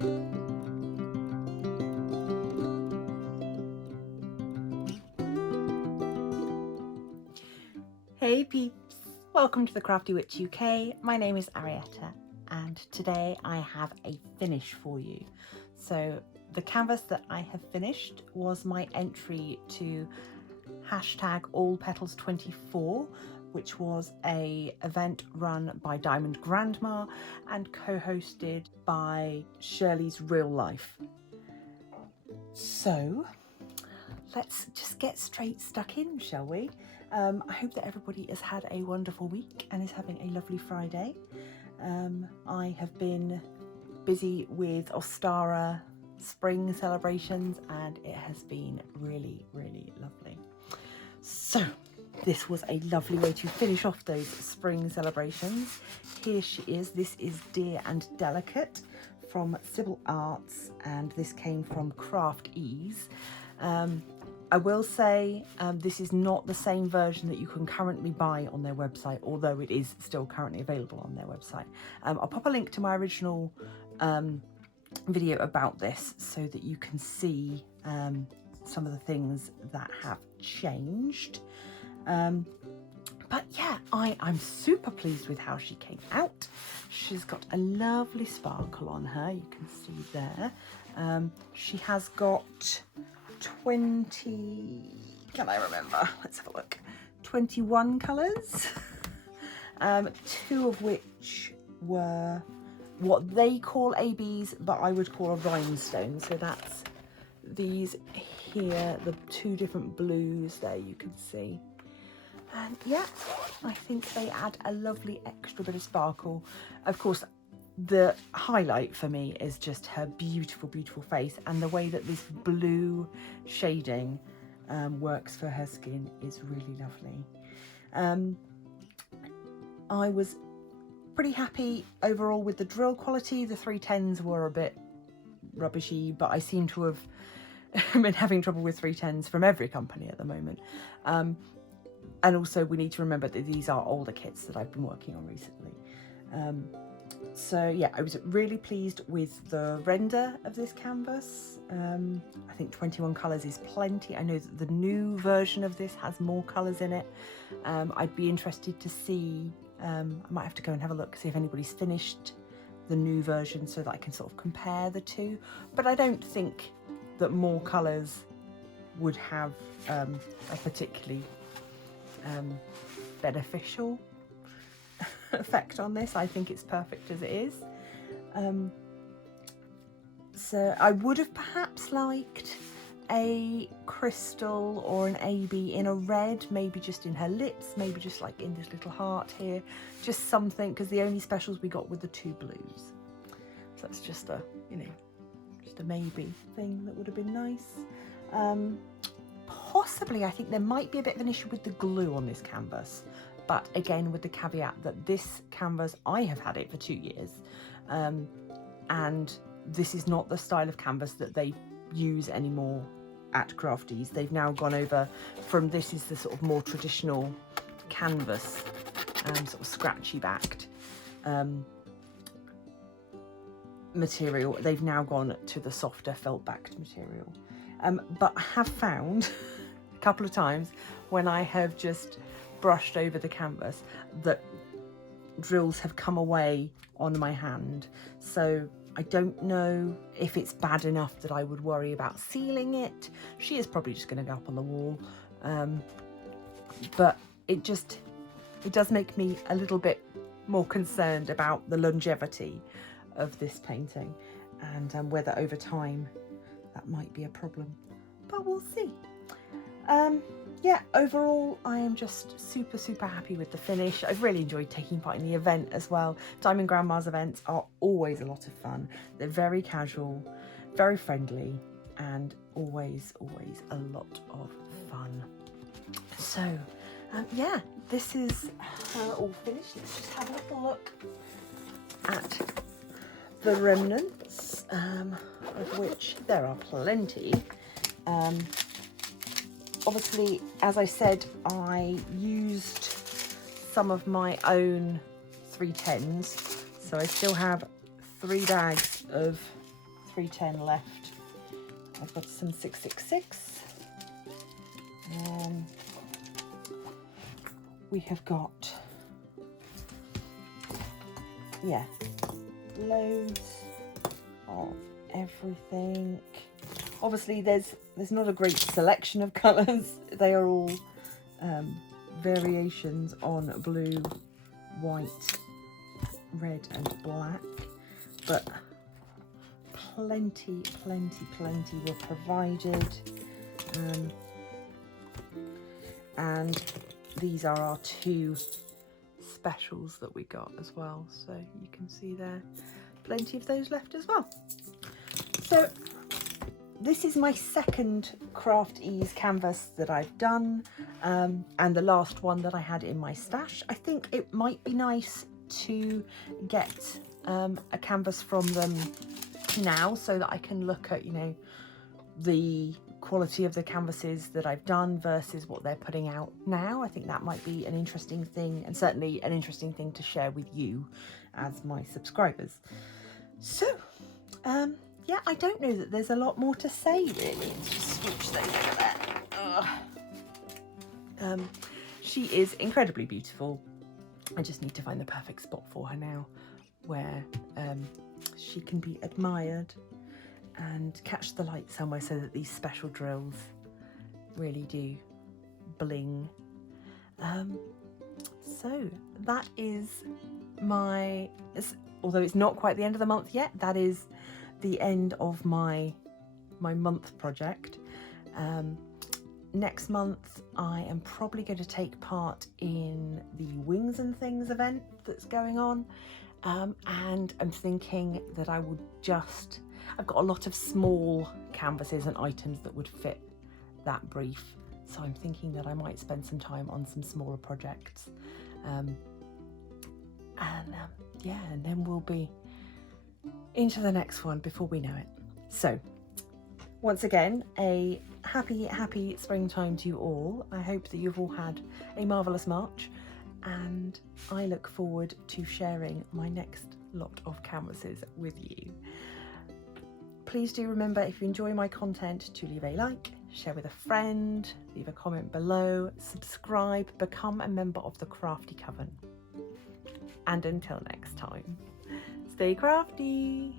Hey peeps, welcome to the Crafty Witch UK. My name is Arietta and today I have a finish for you. So the canvas that I have finished was my entry to #AllPetals24, which was a event run by Diamond Grandma and co-hosted by Shirley's Real Life. So let's just get straight stuck in, shall we? I hope that everybody has had a wonderful week and is having a lovely Friday. I have been busy with Ostara spring celebrations and it has been really, really lovely. So this was a lovely way to finish off those spring celebrations. Here she is. This is Dear and Delicate from Sybil Arts and this came from Crafty. I will say this is not the same version that you can currently buy on their website, although it is still currently available on their website. I'll pop a link to my original video about this so that you can see some of the things that have changed. But yeah, I'm super pleased with how she came out. She's got a lovely sparkle on her, you can see there. She has got 20, can I remember? Let's have a look. 21 colours, 2 of which were what they call ABs, but I would call a rhinestone. So that's these here, the 2 different blues there you can see. And yeah, I think they add a lovely extra bit of sparkle. Of course, the highlight for me is just her beautiful, beautiful face, and the way that this blue shading works for her skin is really lovely. I was pretty happy overall with the drill quality. The 310s were a bit rubbishy, but I seem to have been having trouble with 310s from every company at the moment. And also we need to remember that these are older kits that I've been working on recently. So yeah, I was really pleased with the render of this canvas. I think 21 colours is plenty. I know that the new version of this has more colours in it. I'd be interested to see, I might have to go and have a look, see if anybody's finished the new version so that I can sort of compare the two. But I don't think that more colours would have a particularly beneficial effect on this. I think it's perfect as it is. So I would have perhaps liked a crystal or an AB in a red, maybe just in her lips, maybe just like in this little heart here, just something, because the only specials we got were the 2 blues. So that's just a, you know, just a maybe thing that would have been nice. Possibly, I think there might be a bit of an issue with the glue on this canvas. But again, with the caveat that this canvas, I have had it for 2 years, and this is not the style of canvas that they use anymore at Crafty's. They've now gone over from, this is the sort of more traditional canvas, sort of scratchy backed material. They've now gone to the softer felt backed material. But I have found a couple of times when I have just brushed over the canvas that drills have come away on my hand. So I don't know if it's bad enough that I would worry about sealing it. She is probably just going to go up on the wall. But it does make me a little bit more concerned about the longevity of this painting and whether over time that might be a problem, but we'll see. Yeah, overall I am just super, super happy with the finish. I've really enjoyed taking part in the event as well. Diamond Grandma's events are always a lot of fun. They're very casual, very friendly, and always, always a lot of fun. So yeah, this is all finished. Let's just have a little look at the remnants, of which there are plenty. Obviously, as I said, I used some of my own 310s, so I still have 3 bags of 310 left. I've got some 666. We have got, yeah, loads of everything. Obviously there's not a great selection of colours. They are all variations on blue, white, red and black, but plenty were provided. And these are our 2 specials that we got as well, so you can see there plenty of those left as well. So this is my second Craft Ease canvas that I've done, and the last one that I had in my stash. I think it might be nice to get a canvas from them now, so that I can look at, you know, the quality of the canvases that I've done versus what they're putting out now. I think that might be an interesting thing, and certainly an interesting thing to share with you as my subscribers. So yeah, I don't know that there's a lot more to say really. Let's just switch those over there. She is incredibly beautiful. I just need to find the perfect spot for her now where she can be admired and catch the light somewhere, so that these special drills really do bling. So that is my, although it's not quite the end of the month yet, that is the end of my month project. Next month I am probably going to take part in the Wings and Things event that's going on, and I'm thinking that I would just, I've got a lot of small canvases and items that would fit that brief, so I'm thinking that I might spend some time on some smaller projects, yeah, and then we'll be into the next one before we know it. So once again, a happy springtime to you all. I hope that you've all had a marvellous March, and I look forward to sharing my next lot of canvases with you. Please do remember, if you enjoy my content, to leave a like, share with a friend, leave a comment below, subscribe, become a member of the Crafty Coven. And until next time, stay crafty!